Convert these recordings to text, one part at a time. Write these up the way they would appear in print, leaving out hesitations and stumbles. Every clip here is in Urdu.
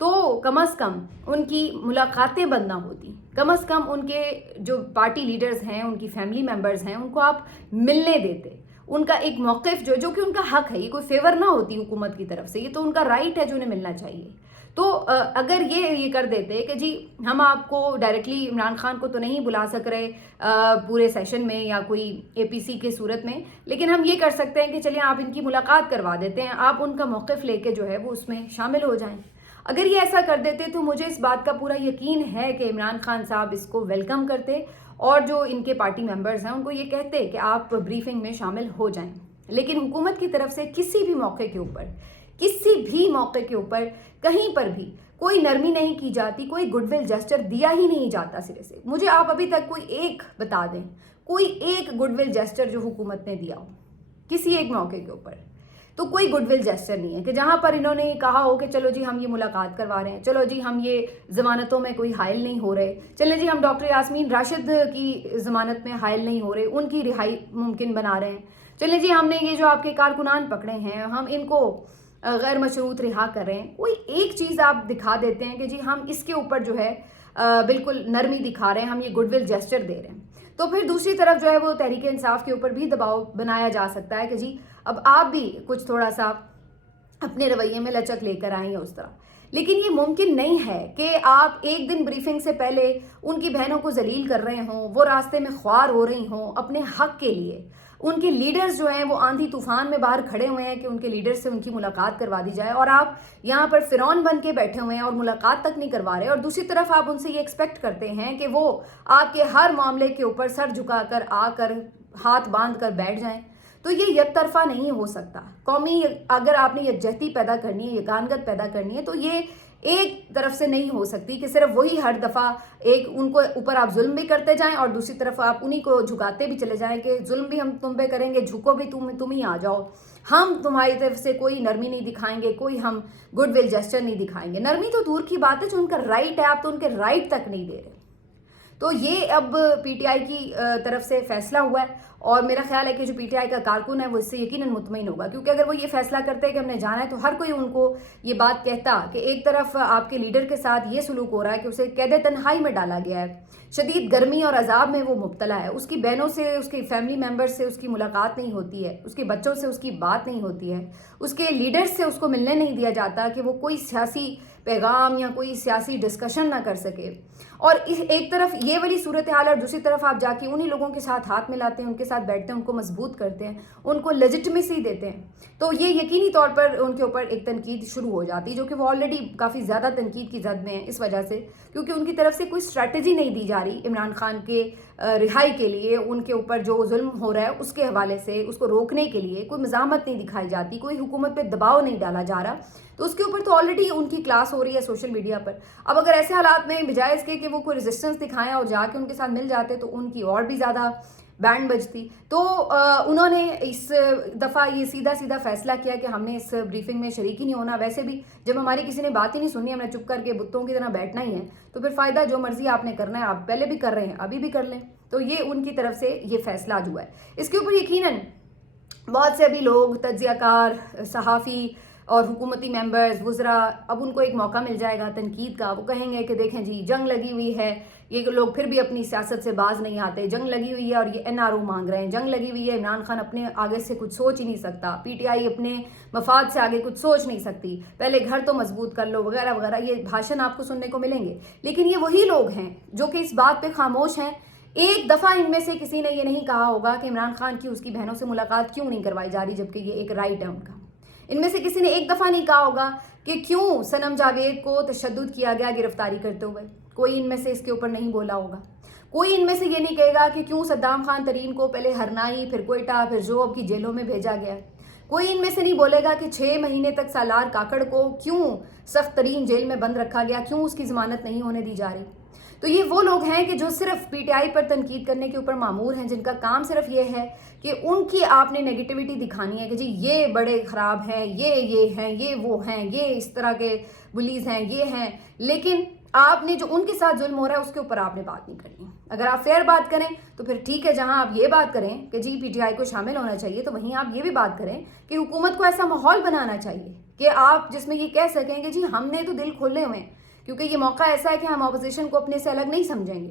تو کم از کم ان کی ملاقاتیں بند نہ ہوتی، کم از کم ان کے جو پارٹی لیڈرز ہیں، ان کی فیملی ممبرز ہیں، ان کو آپ ملنے دیتے، ان کا ایک موقف جو کہ ان کا حق ہے، یہ کوئی فیور نہ ہوتی حکومت کی طرف سے، یہ تو ان کا رائٹ ہے جو انہیں ملنا چاہیے. تو اگر یہ کر دیتے کہ جی ہم آپ کو ڈائریکٹلی عمران خان کو تو نہیں بلا سک رہے پورے سیشن میں یا کوئی اے پی سی کے صورت میں، لیکن ہم یہ کر سکتے ہیں کہ چلیے آپ ان کی ملاقات کروا دیتے ہیں، آپ ان کا موقف لے کے جو ہے وہ اس میں شامل ہو جائیں. اگر یہ ایسا کر دیتے تو مجھے اس بات کا پورا یقین ہے کہ عمران خان صاحب اس کو ویلکم کرتے اور جو ان کے پارٹی ممبرز ہیں ان کو یہ کہتے کہ آپ بریفنگ میں شامل ہو جائیں. لیکن حکومت کی طرف سے کسی بھی موقع کے اوپر کہیں پر بھی کوئی نرمی نہیں کی جاتی، کوئی گڈ ول جسچر دیا ہی نہیں جاتا سرے سے. مجھے آپ ابھی تک کوئی ایک بتا دیں، کوئی ایک گڈ ول جسچر جو حکومت نے دیا ہو کسی ایک موقع کے اوپر. تو کوئی گڈ ول جسچر نہیں ہے کہ جہاں پر انہوں نے کہا ہو کہ چلو جی ہم یہ ملاقات کروا رہے ہیں، چلو جی ہم یہ ضمانتوں میں کوئی حائل نہیں ہو رہے، چلے جی ہم ڈاکٹر یاسمین راشد کی ضمانت میں حائل نہیں ہو رہے، ان کی رہائی ممکن بنا رہے ہیں، چلے جی ہم نے یہ جو آپ کے کارکنان پکڑے ہیں ہم ان کو غیر مشروط رہا کر رہے ہیں. کوئی ایک چیز آپ دکھا دیتے ہیں کہ جی ہم اس کے اوپر جو ہے بالکل نرمی دکھا رہے ہیں، ہم یہ گڈ ول جسچر دے رہے ہیں. تو پھر دوسری طرف جو ہے وہ تحریک انصاف کے اوپر بھی دباؤ بنایا جا سکتا ہے کہ جی اب آپ بھی کچھ تھوڑا سا اپنے رویے میں لچک لے کر آئیں اس طرح. لیکن یہ ممکن نہیں ہے کہ آپ ایک دن بریفنگ سے پہلے ان کی بہنوں کو ذلیل کر رہے ہوں، وہ راستے میں خوار ہو رہی ہوں اپنے حق کے لیے. ان کے لیڈرز جو ہیں وہ آندھی طوفان میں باہر کھڑے ہوئے ہیں کہ ان کے لیڈر سے ان کی ملاقات کروا دی جائے، اور آپ یہاں پر فرعون بن کے بیٹھے ہوئے ہیں اور ملاقات تک نہیں کروا رہے. اور دوسری طرف آپ ان سے یہ ایکسپیکٹ کرتے ہیں کہ وہ آپ کے ہر معاملے کے اوپر سر جھکا کر آ کر ہاتھ باندھ کر بیٹھ جائیں. تو یہ یک طرفہ نہیں ہو سکتا. قومی اگر آپ نے یکجہتی پیدا کرنی ہے، یگانگت پیدا کرنی ہے، تو یہ ایک طرف سے نہیں ہو سکتی کہ صرف وہی ہر دفعہ ایک ان کو اوپر آپ ظلم بھی کرتے جائیں اور دوسری طرف آپ انہی کو جھکاتے بھی چلے جائیں کہ ظلم بھی ہم تم پہ کریں گے، جھکو بھی تم ہی آ جاؤ، ہم تمہاری طرف سے کوئی نرمی نہیں دکھائیں گے، کوئی ہم گڈ ول جسچر نہیں دکھائیں گے. نرمی تو دور کی بات ہے، جو ان کا رائٹ ہے آپ تو ان کے رائٹ تک نہیں دے رہے. تو یہ اب پی ٹی آئی کی طرف سے فیصلہ ہوا ہے، اور میرا خیال ہے کہ جو پی ٹی آئی کا کارکن ہے وہ اس سے یقیناً مطمئن ہوگا، کیونکہ اگر وہ یہ فیصلہ کرتے کہ ہم نے جانا ہے تو ہر کوئی ان کو یہ بات کہتا کہ ایک طرف آپ کے لیڈر کے ساتھ یہ سلوک ہو رہا ہے کہ اسے قید تنہائی میں ڈالا گیا ہے، شدید گرمی اور عذاب میں وہ مبتلا ہے، اس کی بہنوں سے، اس کے فیملی ممبر سے اس کی ملاقات نہیں ہوتی ہے، اس کے بچوں سے اس کی بات نہیں ہوتی ہے، اس کے لیڈر سے اس کو ملنے نہیں دیا جاتا کہ وہ کوئی سیاسی پیغام یا کوئی سیاسی ڈسکشن نہ کر سکے. اور ایک طرف یہ والی صورتحال ہے اور دوسری طرف آپ جا کے انہی لوگوں کے ساتھ ہاتھ ملاتے ہیں، ان کے ساتھ بیٹھتے ہیں، ان کو مضبوط کرتے ہیں، ان کو لیجٹمیسی دیتے ہیں. تو یہ یقینی طور پر ان کے اوپر ایک تنقید شروع ہو جاتی، جو کہ وہ آلریڈی کافی زیادہ تنقید کی زد میں ہیں اس وجہ سے، کیونکہ ان کی طرف سے کوئی اسٹریٹجی نہیں دی جا رہی عمران خان کے رہائی کے لیے. ان کے اوپر جو ظلم ہو رہا ہے اس کے حوالے سے اس کو روکنے کے لیے کوئی مزاحمت نہیں دکھائی جاتی، کوئی حکومت پہ دباؤ نہیں ڈالا جا رہا. تو اس کے اوپر تو آلریڈی ان کی کلاس ہو رہی ہے سوشل میڈیا پر. اب اگر ایسے حالات میں بجائے اس کے کہ وہ کوئی ریزسٹنس دکھائیں اور جا کے ان کے ساتھ مل جاتے تو ان کی اور بھی زیادہ بینڈ بجتی. تو انہوں نے اس دفعہ یہ سیدھا فیصلہ کیا کہ ہم نے اس بریفنگ میں شریک ہی نہیں ہونا. ویسے بھی جب ہماری کسی نے بات ہی نہیں سننی، ہم نے چپ کر کے بتوں کی طرح بیٹھنا ہی ہے، تو پھر فائدہ جو مرضی آپ نے کرنا ہے، آپ پہلے بھی کر رہے ہیں ابھی بھی کر لیں. تو یہ ان کی طرف سے یہ فیصلہ جو ہے، اس کے اوپر یقیناً بہت سے ابھی لوگ، تجزیہ کار، صحافی اور حکومتی ممبرز، وزراء، اب ان کو ایک موقع مل جائے گا تنقید کا. وہ کہیں گے کہ دیکھیں جی جنگ لگی ہوئی ہے، یہ لوگ پھر بھی اپنی سیاست سے باز نہیں آتے، جنگ لگی ہوئی ہے اور یہ این آر او مانگ رہے ہیں، جنگ لگی ہوئی ہے، عمران خان اپنے آگے سے کچھ سوچ ہی نہیں سکتا، پی ٹی آئی اپنے مفاد سے آگے کچھ سوچ نہیں سکتی، پہلے گھر تو مضبوط کر لو، وغیرہ وغیرہ. یہ بھاشن آپ کو سننے کو ملیں گے. لیکن یہ وہی لوگ ہیں جو کہ اس بات پہ خاموش ہیں. ایک دفعہ ان میں سے کسی نے یہ نہیں کہا ہوگا کہ عمران خان کی اس کی بہنوں سے ملاقات کیوں نہیں کروائی جا رہی، جبکہ یہ ایک رائٹ ہے ان کا. ان میں سے کسی نے ایک دفعہ نہیں کہا ہوگا کہ کیوں صنم جاوید کو تشدد کیا گیا گرفتاری کرتے ہوئے. کوئی ان میں سے اس کے اوپر نہیں بولا ہوگا. کوئی ان میں سے یہ نہیں کہے گا کہ کیوں صدام خان ترین کو پہلے ہرنائی، پھر کوئٹہ، پھر جوب کی جیلوں میں بھیجا گیا. کوئی ان میں سے نہیں بولے گا کہ 6 مہینے تک سالار کاکڑ کو کیوں سخت ترین جیل میں بند رکھا گیا، کیوں اس کی ضمانت نہیں ہونے دی جا رہی. تو یہ وہ لوگ ہیں کہ جو صرف پی ٹی آئی پر تنقید کرنے کے اوپر مامور ہیں، جن کا کام صرف یہ ہے کہ ان کی آپ نے نیگیٹیوٹی دکھانی ہے کہ جی یہ بڑے خراب ہیں، یہ ہیں، یہ وہ ہیں، یہ اس طرح کے بلیز ہیں، یہ ہیں. لیکن آپ نے جو ان کے ساتھ ظلم ہو رہا ہے اس کے اوپر آپ نے بات نہیں کرنی. اگر آپ فیئر بات کریں تو پھر ٹھیک ہے, جہاں آپ یہ بات کریں کہ جی پی ٹی آئی کو شامل ہونا چاہیے, تو وہیں آپ یہ بھی بات کریں کہ حکومت کو ایسا ماحول بنانا چاہیے کہ آپ جس میں یہ کہہ سکیں کہ جی ہم نے تو دل کھولے ہوئے ہیں, کیونکہ یہ موقع ایسا ہے کہ ہم اپوزیشن کو اپنے سے الگ نہیں سمجھیں گے.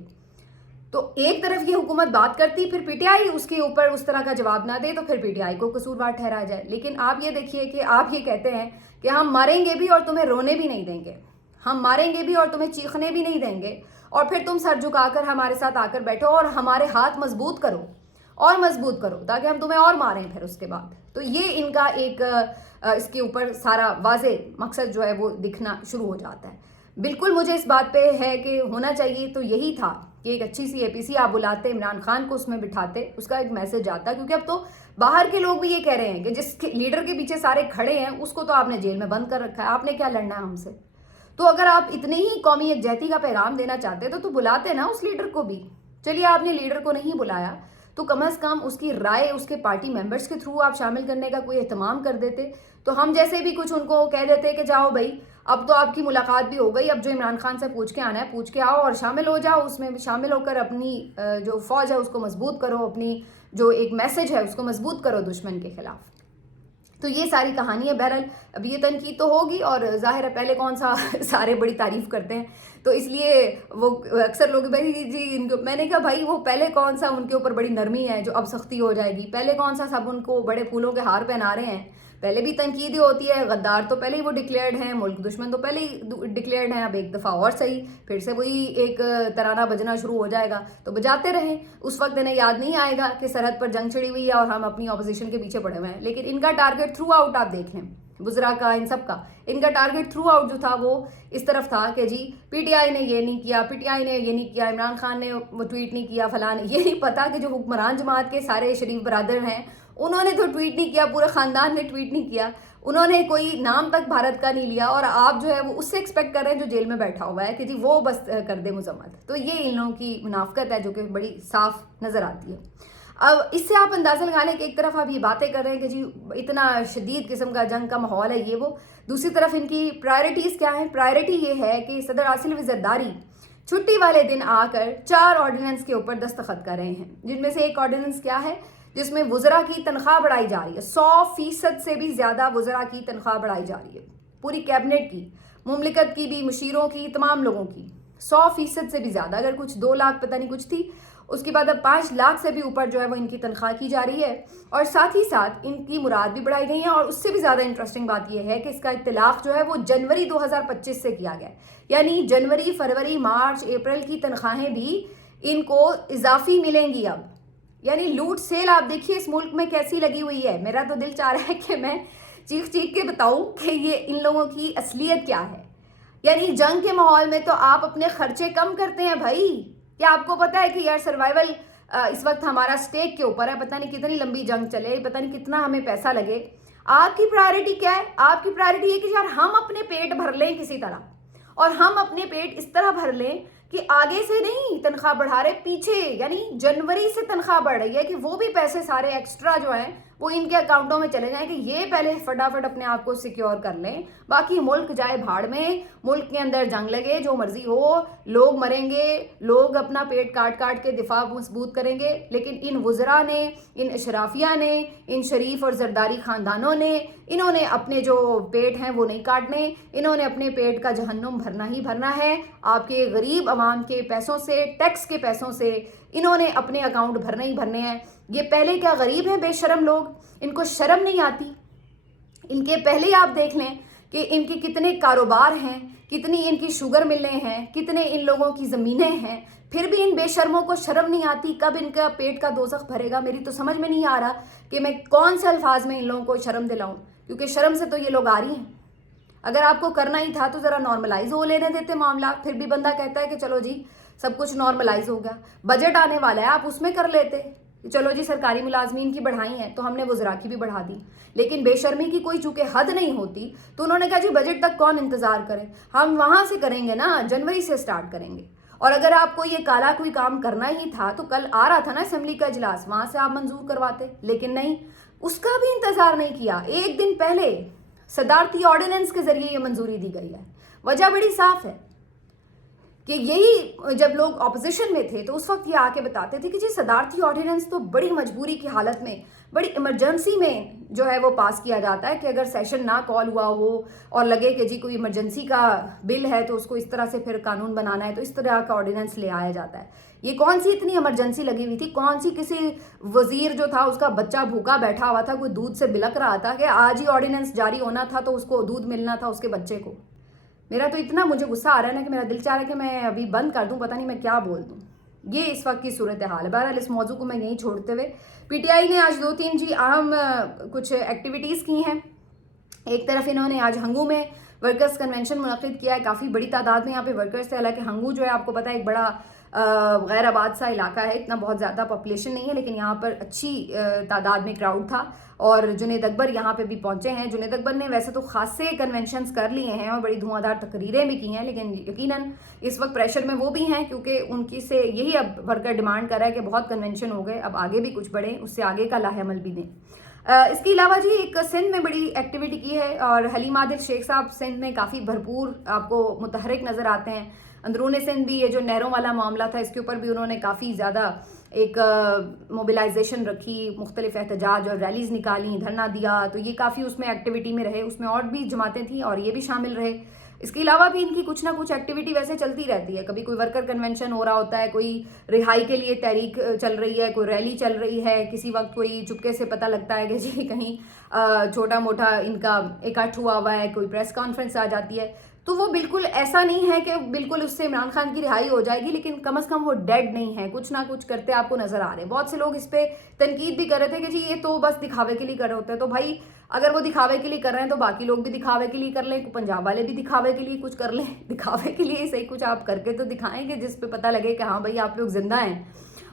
تو ایک طرف یہ حکومت بات کرتی, پھر پی ٹی آئی اس کے اوپر اس طرح کا جواب نہ دے تو پھر پی ٹی آئی کو قصوروار ٹھہرایا جائے. لیکن آپ یہ دیکھیے کہ آپ یہ کہتے ہیں کہ ہم ماریں گے بھی اور تمہیں رونے بھی نہیں دیں گے, ہم ماریں گے بھی اور تمہیں چیخنے بھی نہیں دیں گے, اور پھر تم سر جھکا کر ہمارے ساتھ آ کر بیٹھو اور ہمارے ہاتھ مضبوط کرو اور مضبوط کرو تاکہ ہم تمہیں اور ماریں پھر اس کے بعد. تو یہ ان کا ایک اس کے اوپر سارا واضح مقصد جو ہے وہ دکھنا شروع ہو جاتا ہے. بالکل مجھے اس بات پہ ہے کہ ہونا چاہیے تو یہی تھا کہ ایک اچھی سی اے پی سی آپ بلاتے, عمران خان کو اس میں بٹھاتے, اس کا ایک میسج آتا, کیونکہ اب تو باہر کے لوگ بھی یہ کہہ رہے ہیں کہ جس لیڈر کے پیچھے سارے کھڑے ہیں اس کو تو آپ نے جیل میں بند کر رکھا ہے, آپ نے کیا لڑنا ہے ہم سے. تو اگر آپ اتنے ہی قومی یکجہتی کا پیغام دینا چاہتے تو بلاتے نا اس لیڈر کو بھی. چلیے آپ نے لیڈر کو نہیں بلایا تو کم از کم اس کی رائے اس کے پارٹی ممبرز کے تھرو آپ شامل کرنے کا کوئی اہتمام کر دیتے, تو ہم جیسے بھی کچھ ان کو کہہ دیتے کہ جاؤ بھائی اب تو آپ کی ملاقات بھی ہو گئی, اب جو عمران خان سے پوچھ کے آنا ہے پوچھ کے آؤ اور شامل ہو جاؤ, اس میں شامل ہو کر اپنی جو فوج ہے اس کو مضبوط کرو, اپنی جو ایک میسج ہے اس کو مضبوط کرو دشمن کے خلاف. تو یہ ساری کہانی ہے. بہرحال اب یہ تنقید تو ہوگی, اور ظاہر ہے پہلے کون سا سارے بڑی تعریف کرتے ہیں, تو اس لیے وہ اکثر لوگ بھائی جی میں نے کہا بھائی وہ پہلے کون سا ان کے اوپر بڑی نرمی ہے جو اب سختی ہو جائے گی, پہلے کون سا سب ان کو بڑے پھولوں کے ہار پہنا رہے ہیں, پہلے بھی تنقید ہی ہوتی ہے. غدار تو پہلے ہی وہ ڈکلیئرڈ ہیں, ملک دشمن تو پہلے ہی ڈکلیئرڈ ہیں, اب ایک دفعہ اور صحیح پھر سے وہی ایک ترانہ بجنا شروع ہو جائے گا, تو بجاتے رہیں. اس وقت انہیں یاد نہیں آئے گا کہ سرحد پر جنگ چھڑی ہوئی ہے اور ہم اپنی اپوزیشن کے پیچھے پڑے ہوئے ہیں. لیکن ان کا ٹارگٹ تھرو آؤٹ آپ دیکھ لیں, وزراء کا, ان سب کا, ان کا ٹارگٹ تھرو آؤٹ جو تھا وہ اس طرف تھا کہ جی پی ٹی آئی نے یہ نہیں کیا, پی ٹی آئی نے یہ نہیں کیا, عمران خان نے وہ ٹویٹ نہیں کیا, فلاں نے یہ نہیں پتا کہ جو حکمران جماعت کے سارے شریف برادر ہیں انہوں نے تو ٹویٹ نہیں کیا, پورے خاندان نے ٹویٹ نہیں کیا, انہوں نے کوئی نام تک بھارت کا نہیں لیا, اور آپ جو ہے وہ اس سے ایکسپیکٹ کر رہے ہیں جو جیل میں بیٹھا ہوا ہے کہ جی وہ بس کر دے مذمت. تو یہ ان لوگوں کی منافقت ہے جو کہ بڑی صاف نظر آتی ہے. اب اس سے آپ اندازہ لگا لیں کہ ایک طرف آپ یہ باتیں کر رہے ہیں کہ جی اتنا شدید قسم کا جنگ کا ماحول ہے یہ وہ, دوسری طرف ان کی پرائرٹیز کیا ہیں. پرائرٹی یہ ہے کہ صدر عاصم زرداری چھٹی والے دن آ کر 4 آرڈیننس کے اوپر دستخط کر رہے ہیں, جن میں سے ایک آرڈیننس کیا ہے جس میں وزراء کی تنخواہ بڑھائی جا رہی ہے, 100% سے بھی زیادہ وزراء کی تنخواہ بڑھائی جا رہی ہے, پوری کیبنٹ کی, مملکت کی بھی, مشیروں کی, تمام لوگوں کی 100% سے بھی زیادہ. اگر کچھ 2 لاکھ پتہ نہیں کچھ تھی, اس کے بعد اب 5 لاکھ سے بھی اوپر جو ہے وہ ان کی تنخواہ کی جا رہی ہے, اور ساتھ ہی ساتھ ان کی مراد بھی بڑھائی گئی ہیں. اور اس سے بھی زیادہ انٹرسٹنگ بات یہ ہے کہ اس کا اطلاق جو ہے وہ جنوری 2025 سے کیا گیا ہے, یعنی جنوری, فروری, مارچ, اپریل کی تنخواہیں بھی ان کو اضافی ملیں گی اب. یعنی لوٹ سیل آپ دیکھیے اس ملک میں کیسی لگی ہوئی ہے. میرا تو دل چاہ رہا ہے کہ میں چیخ چیخ کے بتاؤں کہ یہ ان لوگوں کی اصلیت کیا ہے. یعنی جنگ کے ماحول میں تو آپ اپنے خرچے کم کرتے ہیں بھائی. کیا آپ کو پتا ہے کہ یار سروائیول اس وقت ہمارا سٹیک کے اوپر ہے, پتہ نہیں کتنی لمبی جنگ چلے, پتہ نہیں کتنا ہمیں پیسہ لگے. آپ کی پرائرٹی کیا ہے؟ آپ کی پرائرٹی یہ کہ یار ہم اپنے پیٹ بھر لیں کسی طرح, اور ہم اپنے پیٹ اس طرح بھر لیں کہ آگے سے نہیں تنخواہ بڑھا رہے, پیچھے یعنی جنوری سے تنخواہ بڑھ رہی ہے کہ وہ بھی پیسے سارے ایکسٹرا جو ہیں وہ ان کے اکاؤنٹوں میں چلے جائیں کہ یہ پہلے فٹافٹ اپنے آپ کو سیکیور کر لیں, باقی ملک جائے بھاڑ میں, ملک کے اندر جنگ لگے, جو مرضی ہو, لوگ مریں گے, لوگ اپنا پیٹ کاٹ کاٹ کے دفاع مضبوط کریں گے. لیکن ان وزراء نے, ان اشرافیہ نے, ان شریف اور زرداری خاندانوں نے, انہوں نے اپنے جو پیٹ ہیں وہ نہیں کاٹنے, انہوں نے اپنے پیٹ کا جہنم بھرنا ہی بھرنا ہے. آپ کے غریب عوام کے پیسوں سے, ٹیکس کے پیسوں سے انہوں نے اپنے اکاؤنٹ بھرنے ہی بھرنے ہیں. یہ پہلے کیا غریب ہیں بے شرم لوگ, ان کو شرم نہیں آتی. ان کے پہلے آپ دیکھ لیں کہ ان کے کتنے کاروبار ہیں, کتنی ان کی شوگر ملیں ہیں, کتنے ان لوگوں کی زمینیں ہیں, پھر بھی ان بے شرموں کو شرم نہیں آتی. کب ان کا پیٹ کا دوزخ بھرے گا؟ میری تو سمجھ میں نہیں آ رہا کہ میں کون سے الفاظ میں ان لوگوں کو شرم دلاؤں, کیونکہ شرم سے تو یہ لوگ آ رہی ہیں. اگر آپ کو کرنا ہی تھا تو ذرا نارملائز ہو لینے دیتے معاملات, پھر بھی بندہ کہتا ہے کہ چلو جی سب کچھ نارملائز ہو گیا. بجٹ آنے والا ہے, آپ اس میں کر لیتے, چلو جی سرکاری ملازمین کی بڑھائی ہیں تو ہم نے وزراء کی بھی بڑھا دی. لیکن بے شرمی کی کوئی چونکہ حد نہیں ہوتی تو انہوں نے کہا جی بجٹ تک کون انتظار کرے, ہم وہاں سے کریں گے نا, جنوری سے سٹارٹ کریں گے. اور اگر آپ کو یہ کالا کوئی کام کرنا ہی تھا تو کل آ رہا تھا نا اسمبلی کا اجلاس, وہاں سے آپ منظور کرواتے. لیکن نہیں, اس کا بھی انتظار نہیں کیا. ایک دن پہلے صدارتی آرڈیننس کے ذریعے یہ منظوری دی گئی ہے. وجہ بڑی صاف ہے, کہ یہی جب لوگ اپوزیشن میں تھے تو اس وقت یہ آ کے بتاتے تھے کہ جی صدارتی آرڈیننس تو بڑی مجبوری کی حالت میں، بڑی ایمرجنسی میں جو ہے وہ پاس کیا جاتا ہے، کہ اگر سیشن نہ کال ہوا ہو اور لگے کہ جی کوئی ایمرجنسی کا بل ہے تو اس کو اس طرح سے پھر قانون بنانا ہے تو اس طرح کا آرڈیننس لے آیا جاتا ہے۔ یہ کون سی اتنی ایمرجنسی لگی ہوئی تھی؟ کون سی کسی وزیر جو تھا اس کا بچہ بھوکا بیٹھا ہوا تھا، کوئی دودھ سے بلک رہا تھا کہ آج ہی آرڈیننس جاری ہونا تھا تو اس کو دودھ ملنا تھا اس کے بچے کو؟ میرا تو اتنا مجھے غصہ آ رہا ہے نا کہ میرا دل چاہ رہا ہے کہ میں ابھی بند کر دوں، پتہ نہیں میں کیا بول دوں۔ یہ اس وقت کی صورتحال ہے۔ بہرحال اس موضوع کو میں یہیں چھوڑتے ہوئے، پی ٹی آئی نے آج 2-3 اہم کچھ ایکٹیویٹیز کی ہیں۔ ایک طرف انہوں نے آج ہنگو میں ورکرز کنونشن منعقد کیا ہے، کافی بڑی تعداد میں یہاں پہ ورکرز تھے، حالانکہ ہنگو جو ہے آپ کو پتہ ہے ایک بڑا غیر آباد سا علاقہ ہے، اتنا بہت زیادہ پاپولیشن نہیں ہے، لیکن یہاں پر اچھی تعداد میں کراؤڈ تھا اور جنید اکبر یہاں پہ بھی پہنچے ہیں۔ جنید اکبر نے ویسے تو خاصے کنونشنز کر لیے ہیں اور بڑی دھواں دار تقریریں بھی کی ہیں، لیکن یقیناً اس وقت پریشر میں وہ بھی ہیں کیونکہ ان کی سے یہی اب ورکر ڈیمانڈ کر رہا ہے کہ بہت کنونشن ہو گئے، اب آگے بھی کچھ بڑھیں، اس سے آگے کا لاہ عمل بھی دیں۔ اس کے علاوہ جی ایک سندھ میں بڑی ایکٹیویٹی کی ہے اور حلیم عادل شیخ صاحب سندھ میں کافی بھرپور آپ کو متحرک نظر آتے ہیں۔ اندرون سندھ بھی یہ جو نہروں والا معاملہ تھا اس کے اوپر بھی انہوں نے کافی زیادہ ایک موبلائزیشن رکھی، مختلف احتجاج اور ریلیز نکالی، دھرنا دیا، تو یہ کافی اس میں ایکٹیویٹی میں رہے، اس میں اور بھی جماعتیں تھیں اور یہ بھی شامل رہے۔ اس کے علاوہ بھی ان کی کچھ نہ کچھ ایکٹیویٹی ویسے چلتی رہتی ہے، کبھی کوئی ورکر کنونشن ہو رہا ہوتا ہے، کوئی رہائی کے لیے تحریک چل رہی ہے، کوئی ریلی چل رہی ہے، کسی وقت کوئی چپکے سے پتہ لگتا ہے کہ جی کہیں چھوٹا موٹا ان کا اکٹھ ہوا ہوا ہے، کوئی پریس کانفرنس آ جاتی ہے، تو وہ بالکل ایسا نہیں ہے کہ بالکل اس سے عمران خان کی رہائی ہو جائے گی، لیکن کم از کم وہ ڈیڈ نہیں ہے، کچھ نہ کچھ کرتے آپ کو نظر آ رہے ہیں۔ بہت سے لوگ اس پہ تنقید بھی کر رہے تھے کہ جی یہ تو بس دکھاوے کے لیے کر رہے ہوتے ہیں، تو بھائی اگر وہ دکھاوے کے لیے کر رہے ہیں تو باقی لوگ بھی دکھاوے کے لیے کر لیں، پنجاب والے بھی دکھاوے کے لیے کچھ کر لیں، دکھاوے کے لیے صحیح کچھ آپ کر کے تو دکھائیں گے جس پہ پتہ لگے کہ ہاں بھائی آپ لوگ زندہ ہیں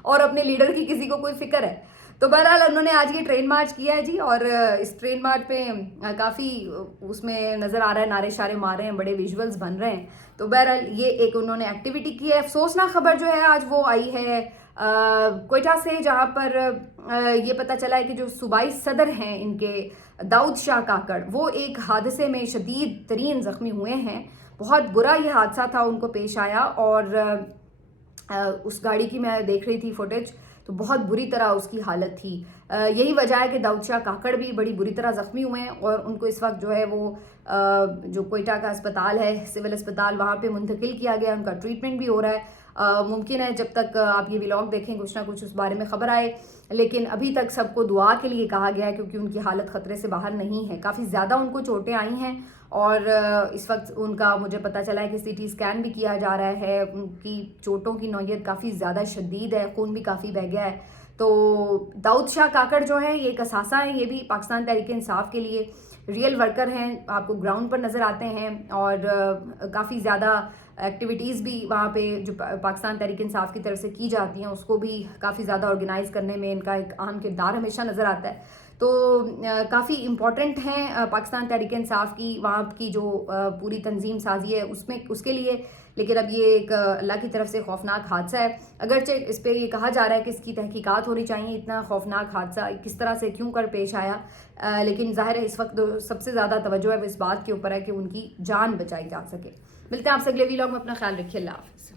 اور اپنے لیڈر کی کسی کو کوئی فکر ہے۔ تو بہرحال انہوں نے آج یہ ٹرین مارچ کیا ہے جی، اور اس ٹرین مارچ پہ کافی اس میں نظر آ رہا ہے نعرے شارے مار رہے ہیں، بڑے ویژولز بن رہے ہیں۔ تو بہرحال یہ ایک انہوں نے ایکٹیویٹی کی ہے۔ افسوسناک خبر جو ہے آج وہ آئی ہے کوئٹہ سے، جہاں پر یہ پتہ چلا ہے کہ جو صوبائی صدر ہیں ان کے داؤد شاہ کاکڑ، وہ ایک حادثے میں شدید ترین زخمی ہوئے ہیں۔ بہت برا یہ حادثہ تھا ان کو پیش آیا، اور اس گاڑی کی میں دیکھ رہی تھی فوٹیج تو بہت بری طرح اس کی حالت تھی۔ یہی وجہ ہے کہ داؤد شاہ کاکڑ بھی بڑی بری طرح زخمی ہوئے ہیں اور ان کو اس وقت جو ہے وہ جو کوئٹہ کا اسپتال ہے، سول اسپتال، وہاں پہ منتقل کیا گیا، ان کا ٹریٹمنٹ بھی ہو رہا ہے۔ ممکن ہے جب تک آپ یہ ولاگ دیکھیں کچھ نہ کچھ اس بارے میں خبر آئے، لیکن ابھی تک سب کو دعا کے لیے کہا گیا ہے کیونکہ ان کی حالت خطرے سے باہر نہیں ہے، کافی زیادہ ان کو چوٹیں آئی ہیں اور اس وقت ان کا مجھے پتہ چلا ہے کہ سی ٹی اسکین بھی کیا جا رہا ہے، ان کی چوٹوں کی نوعیت کافی زیادہ شدید ہے، خون بھی کافی بہہ گیا ہے۔ تو داؤد شاہ کاکڑ جو ہیں یہ ایک اثاثہ ہیں، یہ بھی پاکستان تحریک انصاف کے لیے ریئل ورکر ہیں، آپ کو گراؤنڈ پر نظر آتے ہیں اور کافی زیادہ ایکٹیویٹیز بھی وہاں پہ جو پاکستان تحریک انصاف کی طرف سے کی جاتی ہیں اس کو بھی کافی زیادہ آرگنائز کرنے میں ان کا ایک اہم کردار ہمیشہ نظر آتا ہے۔ تو کافی امپورٹنٹ ہیں پاکستان تحریک انصاف کی وہاں کی جو پوری تنظیم سازی ہے اس کے لیے، لیکن اب یہ ایک اللہ کی طرف سے خوفناک حادثہ ہے۔ اگرچہ اس پہ یہ کہا جا رہا ہے کہ اس کی تحقیقات ہونی چاہیے، اتنا خوفناک حادثہ کس طرح سے کیوں کر پیش آیا، لیکن ظاہر ہے اس وقت سب سے زیادہ توجہ ہے اس بات کے اوپر ہے کہ ان کی جان بچائی جا سکے۔ ملتے ہیں آپ سے اگلے ویلاگ میں، اپنا خیال رکھیے، اللہ حافظ۔